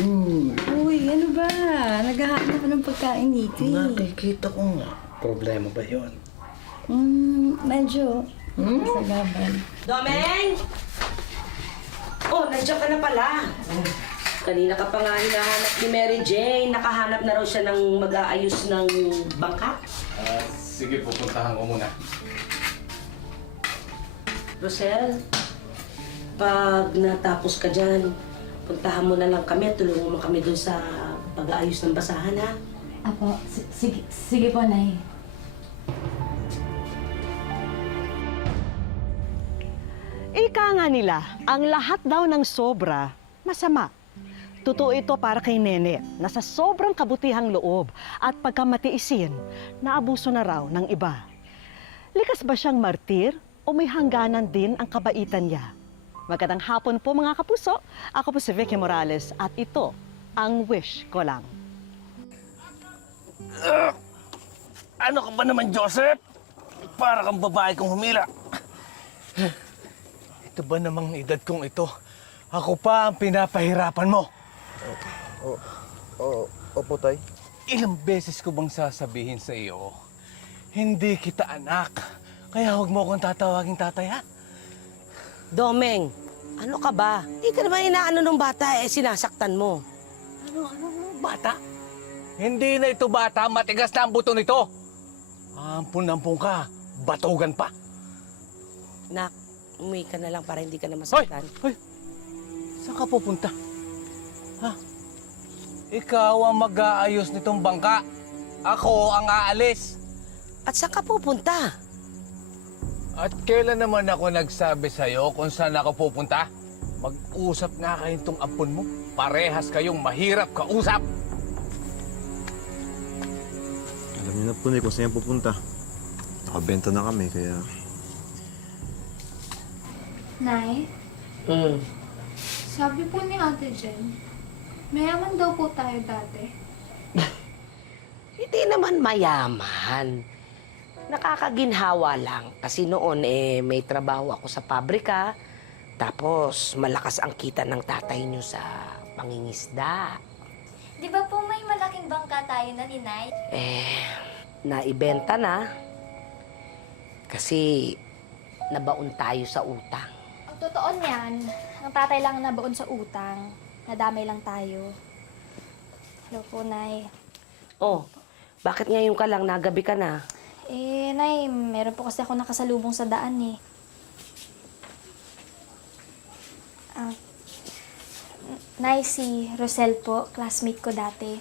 Uy, ano ba? Naghahanap ka ng pagkain dito eh. Nakikita ko nga. Problema ba yun? Medyo. Masagaban. Domeng! Oh, nandiyan ka na pala. Kanina ka pa nga hinahanap ni Mary Jane. Nakahanap na raw siya ng mag-aayos ng bangka. Sige, pupuntahan ko muna. Rosel, pag natapos ka dyan, puntahan mo na lang kami at tulungan mo kami dun sa pag-aayos ng basahan, ha? Apo, sige po, Nay. Ika nga nila, ang lahat daw ng sobra, masama. Totoo ito para kay Nene na sa sobrang kabutihang loob at pagkamatiisin, naabuso na raw ng iba. Likas ba siyang martir o may hangganan din ang kabaitan niya? Magandang hapon po mga kapuso. Ako po si Vicky Morales at ito ang Wish Ko Lang. Ano ka ba naman, Joseph? Para kang babae kong humila. Ito ba namang edad kong ito? Ako pa ang pinapahirapan mo. Opo, Tay. Ilang beses ko bang sasabihin sa iyo, hindi kita anak. Kaya huwag mo akong tatawaging tatay, ha? Domeng, ano ka ba? Di ka naman inaano ng bata, sinasaktan mo. Ano, bata? Hindi na ito bata, matigas na ang buto nito. Ampun-ampun ka, batugan pa. Nak, umuwi ka na lang para hindi ka na Hoy! masaktan. Hoy! Saan ka pupunta? Ha? Ikaw ang mag-aayos nitong bangka. Ako ang aalis. At saan ka pupunta? At kailan naman ako nagsabi sa'yo kung saan ako pupunta? Mag-usap nga kayong tong ampun mo. Parehas kayong mahirap kausap. Alam niyo na po kung saan pupunta. Nakabenta na kami, kaya... Nay, sabi po ni Ate Jen, mayaman daw po tayo dati. Hindi naman mayaman. Nakakaginhawa lang. Kasi noon may trabaho ako sa pabrika. Tapos malakas ang kita ng tatay niyo sa pangingisda. Di ba po may malaking bangka tayo na ni Nay? Naibenta na. Kasi nabaon tayo sa utang. Ang totoo niyan, ang tatay lang nabaon sa utang. Nadamay lang tayo. Hello po, Nay. Oh, bakit ngayon ka lang? Nagabi ka na. Nay, meron po kasi ako nakasalubong sa daan eh. Nay, si Rosel po, classmate ko dati.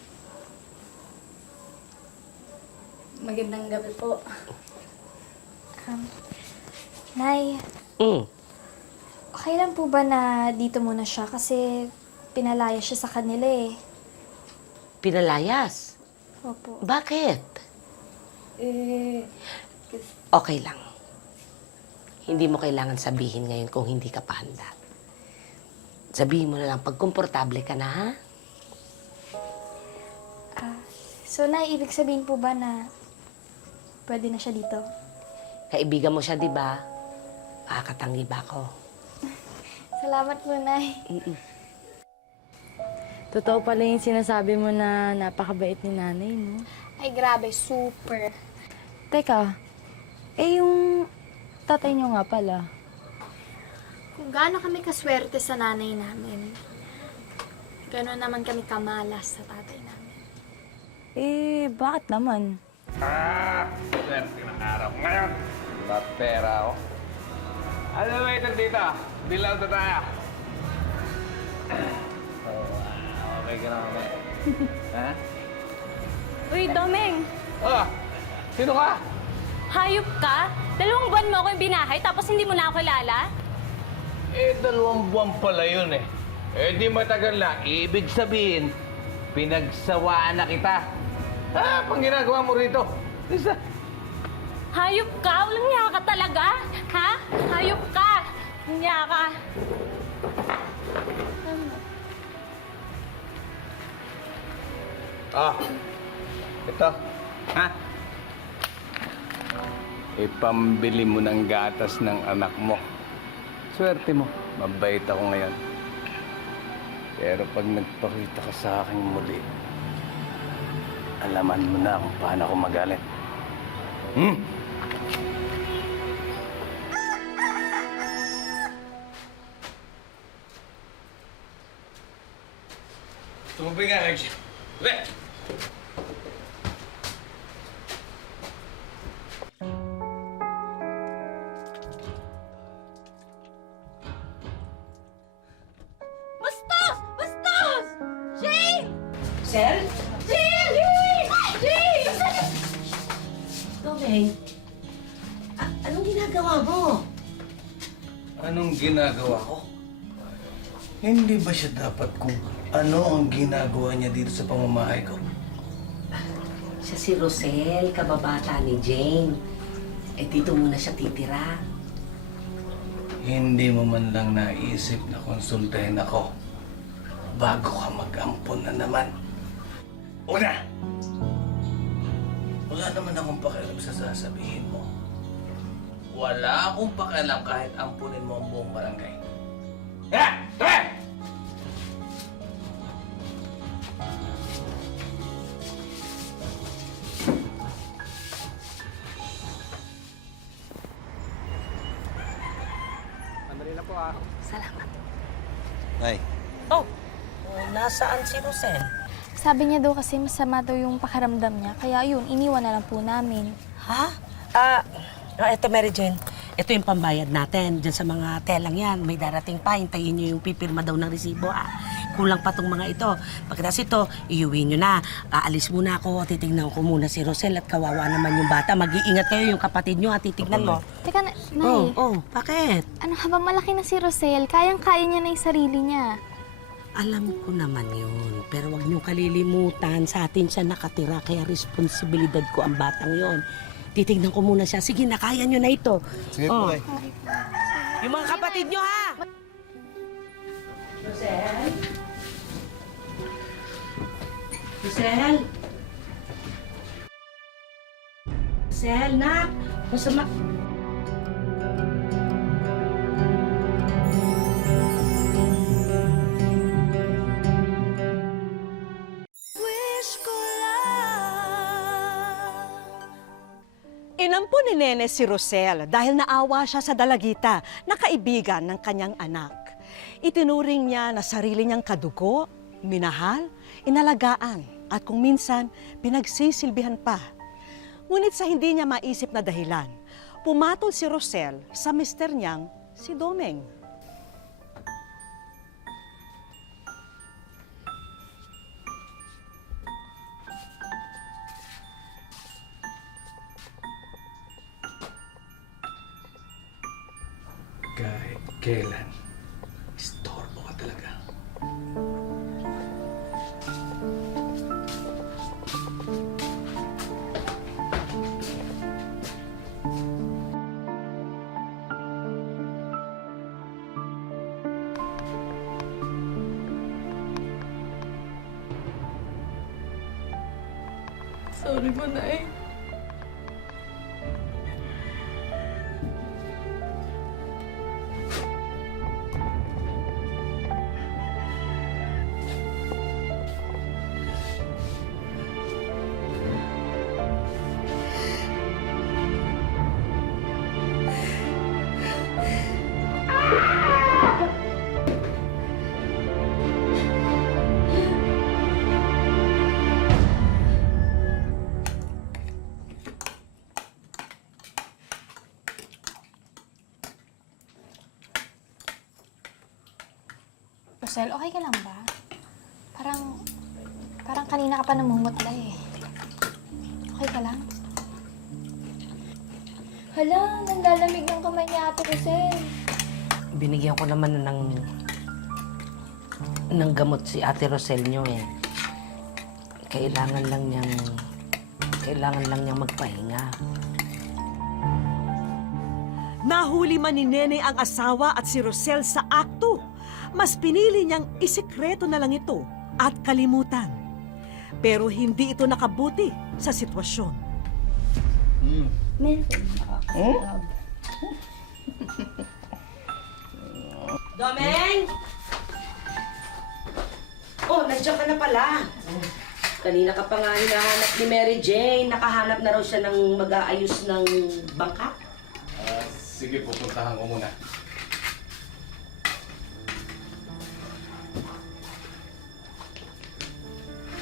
Magandang gabi po. Nay, okay lang po ba na dito muna siya? Kasi pinalaya siya sa kanila eh. Pinalayas? Opo. Bakit? Okay lang. Hindi mo kailangan sabihin ngayon kung hindi ka pa handa. Sabihin mo na lang pag komportable ka na, ha? So, Nay, ibig sabihin po ba na pwede na siya dito? Kaibigan mo siya, di ba? Makakatangi ba ako? Salamat po, Nay. Totoo pala yung sinasabi mo na napakabait ni nanay, no? Ay, grabe, super. Teka, yung tatay niyo nga pala. Kung gaano kami kaswerte sa nanay namin, gano'n naman kami kamalas sa tatay namin. Bakit naman? Swerte ng araw ngayon. Mapera ako. Ano ba ito dito? Bilaw na tayo. Okay ka na kami. Ha? Uy, Domeng! Oh! Sino ka? Hayop ka? 2 buwan mo ako yung binahay tapos hindi mo na ako kilala? 2 buwan pala yun eh. Di matagal na. Ibig sabihin, pinagsawaan na kita. Pang ginagawa mo rito? Lisa. Hayop ka? Walang niya ka talaga? Ha? Hayop ka? Niya ka? Ito. Ha? Ipambili mo ng gatas ng anak mo. Swerte mo. Mabait ako ngayon. Pero pag nagpakita ka sa akin muli, alaman mo na kung paano ako magalit. Tumabay nga kayo siya. Ulit! Bastos! Bastos! Jane! Sel? Jane! Jane! Domeng, anong ginagawa mo? Anong ginagawa ko? Hindi ba siya dapat kung ano ang ginagawa niya dito sa pamamahay ko? Siya si Rosel, kababata ni Jane. Eh, dito muna siya titira. Hindi mo man lang naisip na konsultahin ako bago ka mag-ampon na naman. Una! Wala naman akong pakialam sa sasabihin mo. Wala akong pakialam kahit ampunin mo ang buong barangay. Ha? Tara! Salamat. Nay, Oh, nasaan si Rosel? Sabi niya daw kasi masama daw yung pakiramdam niya. Kaya yun, iniwan na lang po namin. Ha? Eto Mary Jane. Ito yung pambayad natin. Diyan sa mga telang yan. May darating pa. Hintayin nyo yung pipirma daw ng resibo, Kulang pa tong mga ito. Pagkatapos ito, iuwi nyo na. Aalis muna ako. Titignan ko muna si Rosel at kawawa naman yung bata. Mag-iingat kayo yung kapatid nyo, Titignan mo. Teka, Nay. Bakit? Ano ka ba, malaki na si Rosel? Kayang-kaya niya na yung sarili niya. Alam ko naman yun. Pero wag niyong kalilimutan. Sa atin siya nakatira. Kaya responsibilidad ko ang batang yon. Titignan ko muna siya. Sige na, kaya nyo na ito. sige po, Nay. Yung mga kapatid nyo, ha? Rosel? Rosel? Rosel, nak? Masama... Inampun ni Nene si Rosel dahil naawa siya sa dalagita na kaibigan ng kanyang anak. Itinuring niya na sarili niyang kadugo, minahal, inalagaan at kung minsan pinagsisilbihan pa. Ngunit sa hindi niya maisip na dahilan, pumatol si Rosel sa mister niyang si Domeng. Kahit kailan, istorbo ka talaga. Sorry po, Nay. Rosel, okay ka lang ba? Parang kanina ka pa namumutla eh. Okay ka lang? Hala, nanlalamig ng kamay ni Ate Rosel. Binigyan ko naman ng gamot si Ate Rosel nyo eh. Kailangan lang niyang magpahinga. Nahuli man ni Nene ang asawa at si Rosel sa akto. Mas pinili niyang isikreto na lang ito at kalimutan. Pero hindi ito nakabuti sa sitwasyon. Domeng! nandiyan ka na pala. Kanina ka pa nga hinahanap ni Mary Jane. Nakahanap na raw siya ng mag-aayos ng bangka. Sige, pupuntahan ko muna.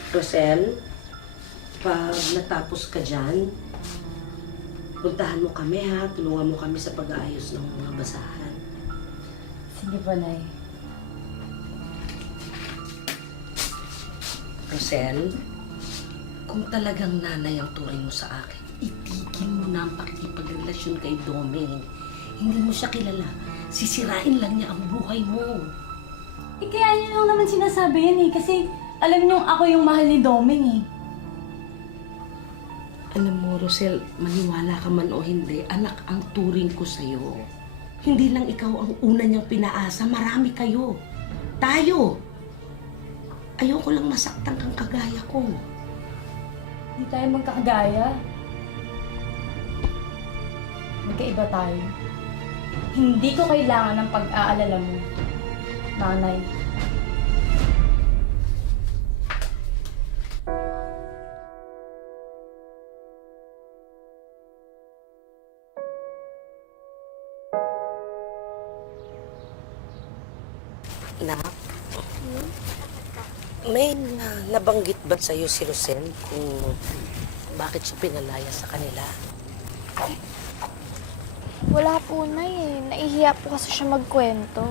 Rosel, pag natapos ka dyan, puntahan mo kami ha. Tulungan mo kami sa pag-aayos ng mga basahan. Sige po, Nay. Rosel, kung talagang nanay ang turing mo sa akin, itigil mo na ang pakikipagrelasyon kay Doming. Hindi mo siya kilala. Sisirain lang niya ang buhay mo. Eh, kaya niyo lang naman sinasabi yan eh. Kasi alam niyo ako yung mahal ni Doming eh. Alam mo, Rosel, maniwala ka man o hindi, anak ang turing ko sa'yo. Hindi lang ikaw ang una niyang pinaasa, marami kayo. Tayo! Ayoko lang masaktan kang kagaya ko. Hindi tayo magkakagaya. Magkaiba tayo. Hindi ko kailangan ng pag-aalala mo, nanay. Nak, may nabanggit ba sa'yo si Rosel kung bakit siya pinalaya sa kanila? Wala po, Nay eh. Naihiya po kasi siya magkwento.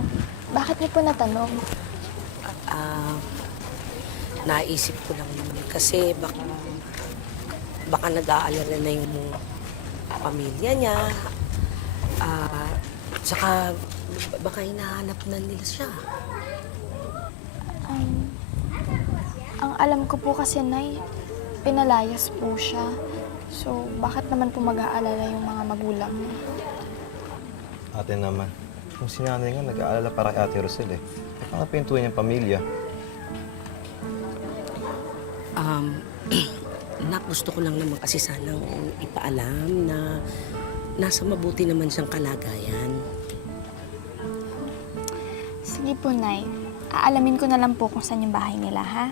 Bakit niyo po natanong? Naisip ko lang yun kasi baka nag-aalala na yung pamilya niya. Tsaka baka hinahanap na nila siya. Ang alam ko po kasi, Nay, pinalayas po siya. So, bakit naman po mag-aalala yung mga magulang niya? Ate naman, kung si nanay nga nag-aalala para kay Ate Rosel eh. Paano pintuin niyang pamilya? Nak, gusto ko lang naman kasi sanang ipaalam na nasa mabuti naman siyang kalagayan. Sige po, Nay. Aalamin ko na lang po kung saan yung bahay nila, ha?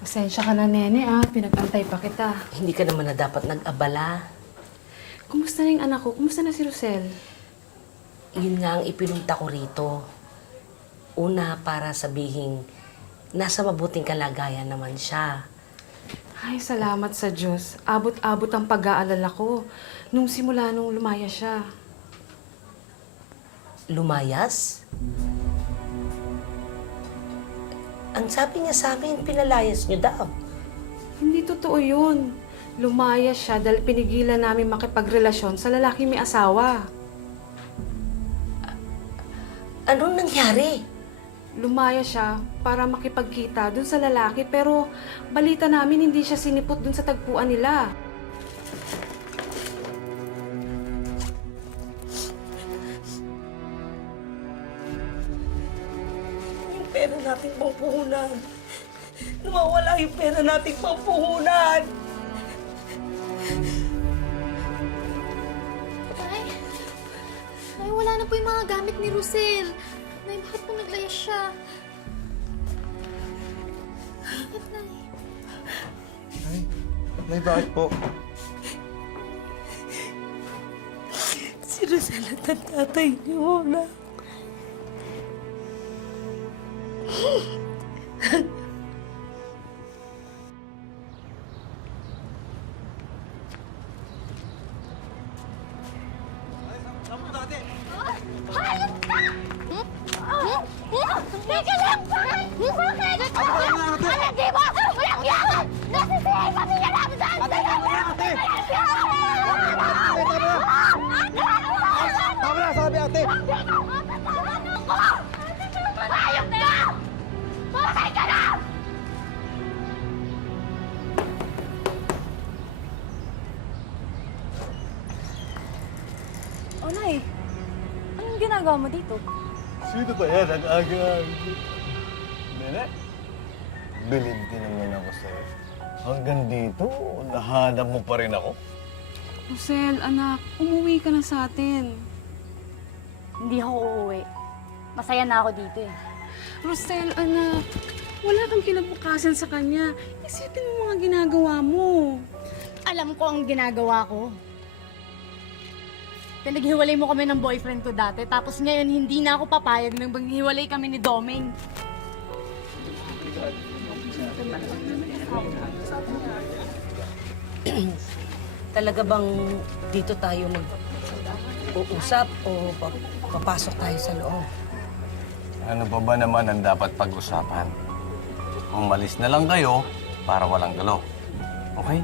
Pasensya ka na, Nene, pinag-antay pa kita. Hindi ka naman na dapat nag-abala. Kumusta na yung anak ko? Kumusta na si Rosel? Yun nga ang ipinunta ko rito. Una, para sabihin, nasa mabuting kalagayan naman siya. Ay, salamat sa Diyos. Abot-abot ang pag-aalala ko nung simula nung lumaya siya. Lumayas? Ang sabi niya sa amin, pinalayas niyo daw. Hindi totoo yun. Lumaya siya dahil pinigilan namin makipagrelasyon sa lalaki may asawa. Anong nangyari? Lumaya siya para makipagkita dun sa lalaki pero balita namin hindi siya sinipot dun sa tagpuan nila. Yung pera nating pampuhunan. Nawawala yung pera nating pampuhunan. Nay, wala na po yung mga gamit ni Rosel. Nay, bakit po naglayas siya? Bakit, Nay? Nay, bakit po? Si Rosel at ang tatay niyo na. Teka lang! Bakit? Alam di mo! Walang yan! Nasisihin pamilya namin sa atin! Tama na, sabi ate! Hayop na! Pumatay ka na! Oh, Nay. Anong ginagawa mo dito? Sino ba yan? Ang aga. Nene? Bilib din naman ako sa'yo. Hanggang dito, nahanap mo pa rin ako. Rosel, anak, umuwi ka na sa atin. Hindi ako uuwi. Masaya na ako dito eh. Rosel, anak, wala kang kinabukasan sa kanya. Isipin mo mga ginagawa mo. Alam ko ang ginagawa ko. Pinaghiwalay mo kami ng boyfriend ko dati, tapos ngayon hindi na ako papayag nang maghiwalay kami ni Doming. Talaga bang dito tayo mag-uusap o papasok tayo sa loob? Ano pa ba naman ang dapat pag-usapan? Umalis na lang kayo para walang gulo. Okay?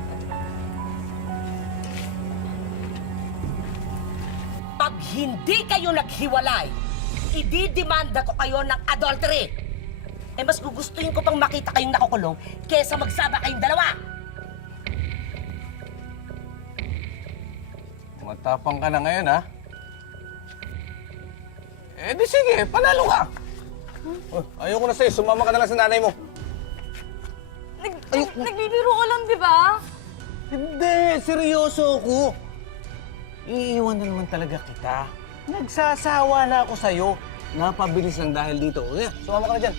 Pag hindi kayo naghiwalay, ididimanda ko kayo ng adultery. Eh mas gugustuhin ko pang makita kayong nakukulong kesa magsama kayong dalawa. Matapang ka na ngayon, ha? Eh di sige, panalo ka. Oh, ayoko na sa'yo, sumama ka na lang sa nanay mo. Nagbibiro ka lang, di ba? Hindi, seryoso ako. Iiwan na naman talaga kita. Nagsasawa na ako sa'yo. Napabilis lang dahil dito. Kaya, sumama ka na dyan.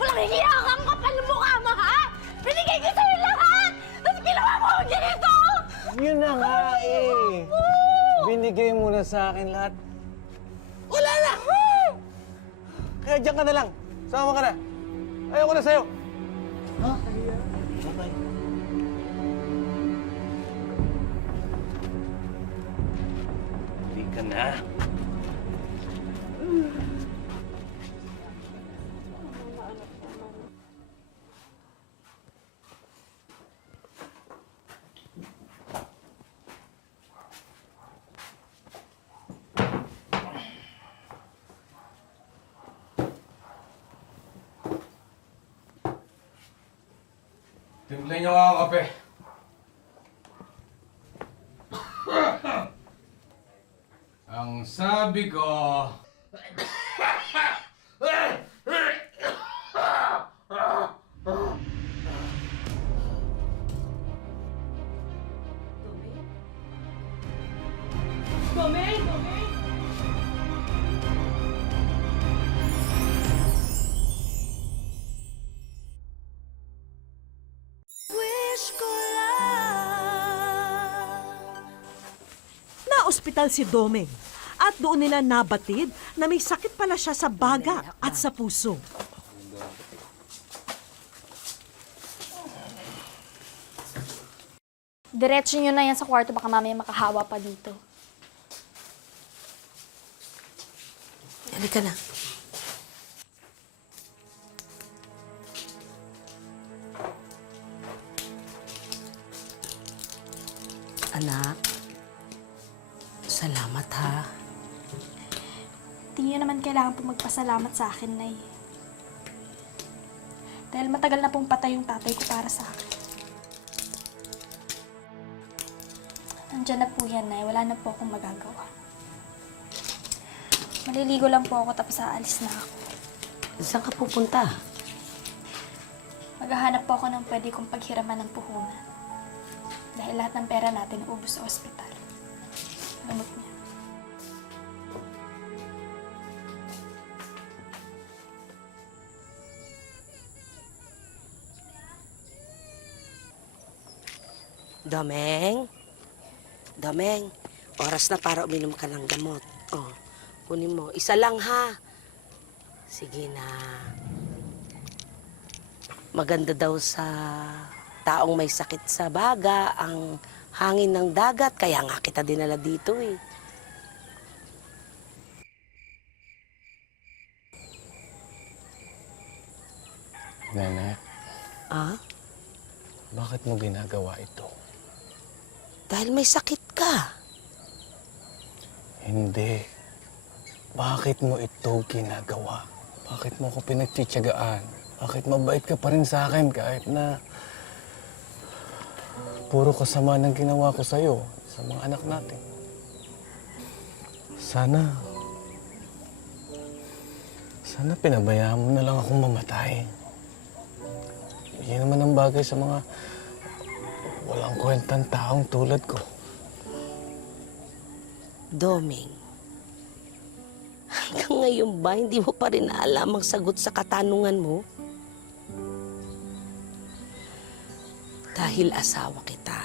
Walang hiya kang kapal ng mukha mo, ha? Binigay ko sa'yo lahat! Tapos ginawa mo ako ganito! Yun na nga eh. Binigay mo na sa akin lahat. Wala na! Kaya dyan ka na lang. Sumama ka na. Ayoko na sa'yo. Ha? Okay. Hindi ka na. Timplay niyo nga ang kape. Ang sabi ko... Na-ospital si Domeng at doon nila nabatid na may sakit pala siya sa baga at sa puso. Diretso nyo na yan sa kwarto, baka mamaya makahawa pa dito. Halika na. Anak, salamat ha. Hindi nyo naman kailangan po magpasalamat sa akin, Nay. Dahil matagal na pong patay yung tatay ko para sa akin. Nandiyan na po yan, Nay. Wala na po akong magagawa. Maliligo lang po ako tapos aalis na ako. Saan ka pupunta? Maghahanap po ako ng pwede kong paghiraman ng puhunan. Dahil lahat ng pera natin ubos sa ospital. Gamot niya. Domeng? Domeng, oras na para uminom ka ng gamot. Oh, kunin mo. Isa lang ha. Sige na. Maganda daw sa taong may sakit sa baga ang hangin ng dagat. Kaya nga kita dinala dito eh. Nene, Ah? bakit mo ginagawa ito? Dahil may sakit ka. Hindi. Bakit mo ito ginagawa? Bakit mo ako pinagtitiyagaan? Bakit mabait ka pa rin sa akin kahit na puro kasama ng ginawa ko sa'yo, sa mga anak natin? Sana pinabayaan mo na lang akong mamatay. Yan naman ang ng bagay sa mga walang kwentang taong tulad ko. Doming, hanggang ngayon ba hindi mo pa rin alam ang sagot sa katanungan mo? Dahil asawa kita.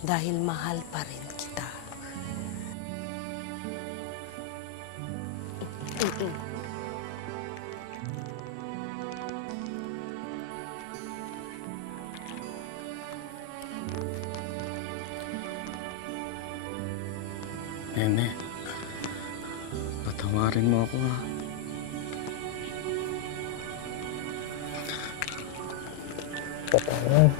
Dahil mahal pa rin kita. Nene, patawarin mo ako ha. Patawad.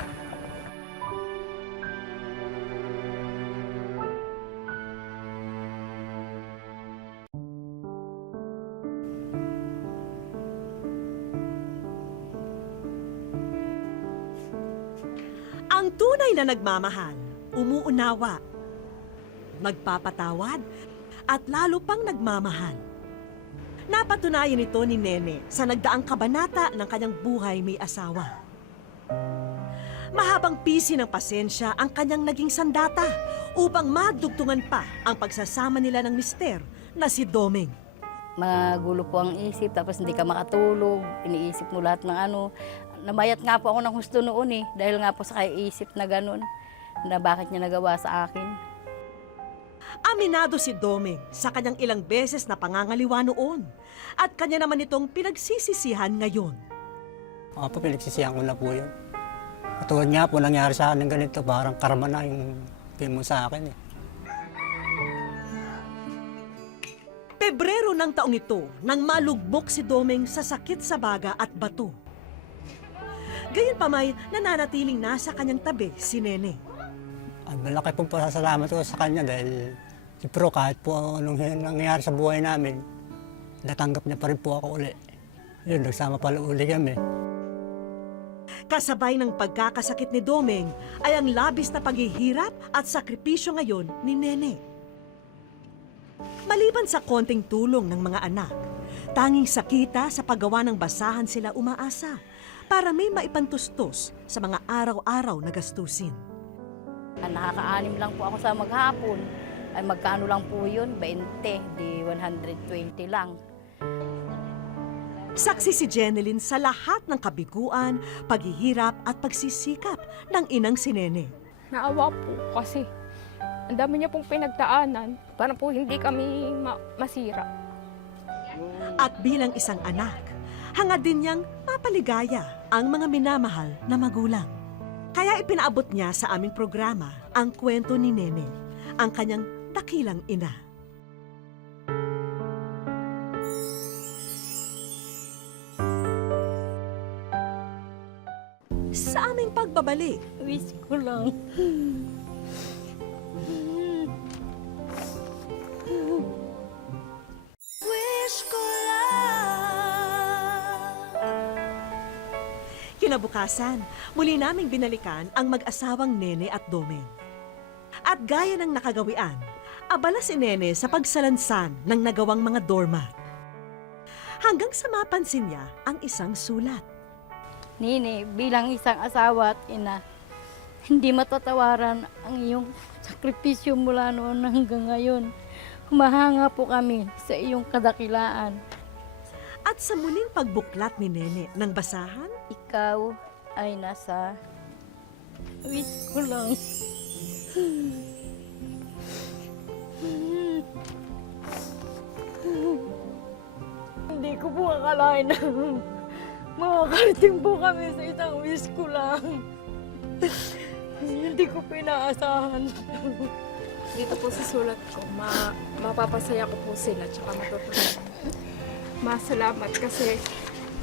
Ang tunay na nagmamahal, umuunawa, magpapatawad, at lalo pang nagmamahal. Napatunayan ito ni Nene sa nagdaang kabanata ng kanyang buhay may asawa. Mahabang pisi ng pasensya ang kanyang naging sandata upang magdugtungan pa ang pagsasama nila ng mister na si Doming. Magulo po ang isip, tapos hindi ka makatulog, iniisip mo lahat ng ano. Namayat nga po ako ng husto noon dahil nga po sa kaiisip na ganun, na bakit niya nagawa sa akin. Aminado si Doming sa kanyang ilang beses na pangangaliwa noon at kanya naman itong pinagsisisihan ngayon. Ako po, pinagsisihan ko na po yun. Katulad nga po, nangyari sa akin ng ganito, parang karma na yung mo sa akin eh. Pebrero ng taong ito nang malugbok si Doming sa sakit sa baga at bato. Gayunpamay, nananatiling nasa kanyang tabi si Nene. Ang malaki pong pasasalamat ko sa kanya dahil siyempre kahit po anong nangyayari sa buhay namin, natanggap niya pa rin po ako uli. Yun, nagsama pala uli kami. Kasabay ng pagkakasakit ni Doming ay ang labis na paghihirap at sakripisyo ngayon ni Nene. Maliban sa konting tulong ng mga anak, tanging sa kita sa paggawa ng basahan sila umaasa para may maipantustos sa mga araw-araw na gastusin. Nakaka-anim lang po ako sa maghapon. Ay magkano lang po yun? 20, di 120 lang. Saksi si Jeneline sa lahat ng kabiguan, paghihirap at pagsisikap ng inang si Nene. Naawa po kasi ang dami niya pong pinagdaanan para po hindi kami masira. At bilang isang anak, hangad din niyang mapaligaya ang mga minamahal na magulang. Kaya ipinaabot niya sa aming programa ang kwento ni Nene, ang kanyang dakilang ina. Sa aming pagbabalik, Wish ko lang. kinabukasan, muli naming binalikan ang mag-asawang Nene at Doming. At gaya ng nakagawian, abala si Nene sa pagsalansan ng nagawang mga doormat. Hanggang sa mapansin niya ang isang sulat. Nene, bilang isang asawa at ina, hindi matatawaran ang iyong sakripisyo mula noon hanggang ngayon. Humahanga po kami sa iyong kadakilaan. At sa muling pagbuklat ni Nene ng basahan, ikaw ay nasa wish ko lang. Hindi ko po akalain na makakarating po kami sa isang wish ko lang. Hindi ko pinaasahan. Dito po sa sulat ko, mapapasaya ko po sila tsaka matutunan. Masalamat kasi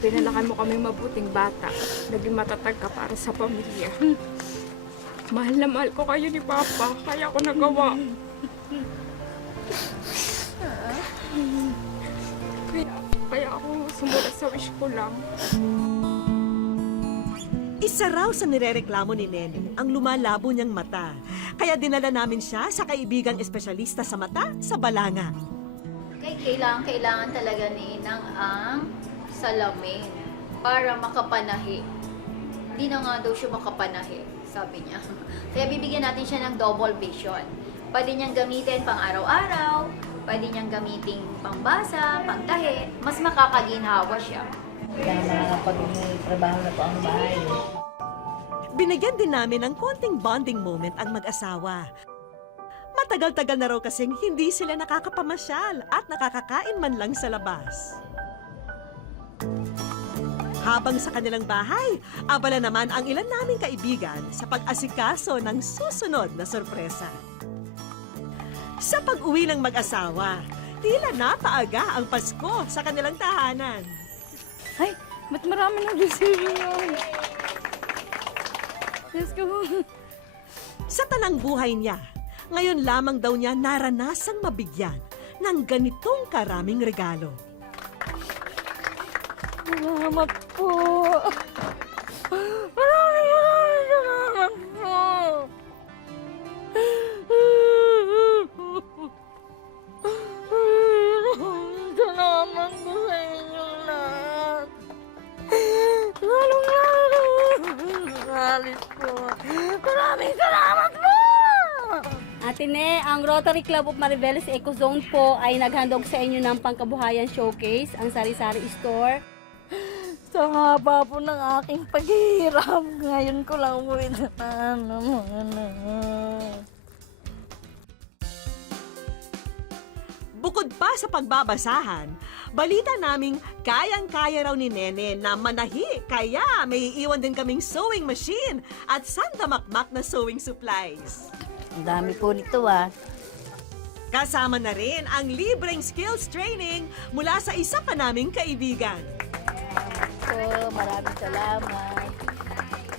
pinalakan mo kaming mabuting bata. Naging matatag ka para sa pamilya. Mahal na mahal ko kayo ni Papa, kaya ko nagawa. Kaya ako sumulat sa wish ko lang. isa raw sa nirereklamo ni Nene ang lumalabo niyang mata. Kaya dinala namin siya sa kaibigang espesyalista sa mata sa Balanga. Kailangan talaga ni Inang ang salamin para makapanahi. Hindi na nga daw siya makapanahi, sabi niya. Kaya bibigyan natin siya ng double vision. Pwede niyang gamitin pang araw-araw, pwede niyang gamitin pang basa, pang tahi, mas makakaginhawa siya. Kaya makakapag-trabaho na po ang bahay. Binigyan din namin ng konting bonding moment ang mag-asawa. Matagal-tagal na raw kasing hindi sila nakakapamasyal at nakakakain man lang sa labas. Habang sa kanilang bahay, abala naman ang ilan naming kaibigan sa pag-asikaso ng susunod na sorpresa. Sa pag-uwi ng mag-asawa, tila napaaga ang Pasko sa kanilang tahanan. Ay, ba't marami ng resibo yun? Diyos ko. Sa tanang buhay niya, ngayon lamang daw niya naranasang mabigyan ng ganitong karaming regalo. Salamat po. Maraming salamat po. Salamat po sa inyo lahat. Lalong-lalo. Alis po. Maraming salamat po. Ate Ne, ang Rotary Club of Mariveles Eco Zone po ay naghandog sa inyo ng pangkabuhayan showcase, ang Sari-Sari Store. Sa haba po ng aking paghihirap, ngayon ko lang po ito Bukod pa sa pagbabasahan, balita naming kayang-kaya raw ni Nene na manahi, kaya may iiwan din kaming sewing machine at sandamakmak na sewing supplies. Ang dami po nito ah. Kasama na rin ang libreng skills training mula sa isa pa naming kaibigan. So, maraming salamat.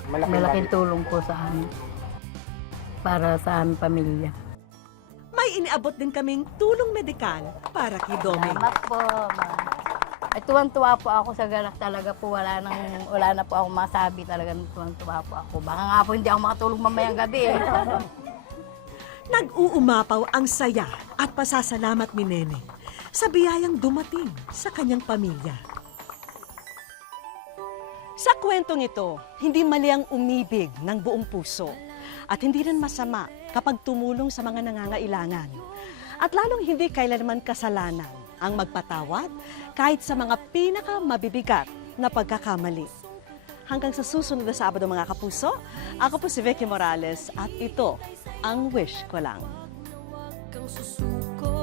Malaking tulong po sa amin. Para sa aming pamilya. May iniabot din kaming tulong medikal para kay Doming. Salamat po, ma. Ay, tuwang-tuwa po ako sa ganak talaga po. Wala na po ako masabi talaga. Tuwang-tuwa po ako. Baka nga po hindi ako makatulog mamayang gabi eh. Nag-uumapaw ang saya at pasasalamat ni Nene sa biyayang dumating sa kanyang pamilya. Sa kwentong ito, hindi mali ang umibig ng buong puso at hindi rin masama kapag tumulong sa mga nangangailangan. At lalong hindi kailanman kasalanan ang magpatawad kahit sa mga pinakamabibigat na pagkakamali. Hanggang sa susunod na Sabado mga kapuso, ako po si Vicky Morales at ito ang Wish Ko Lang. Huwag kang susuko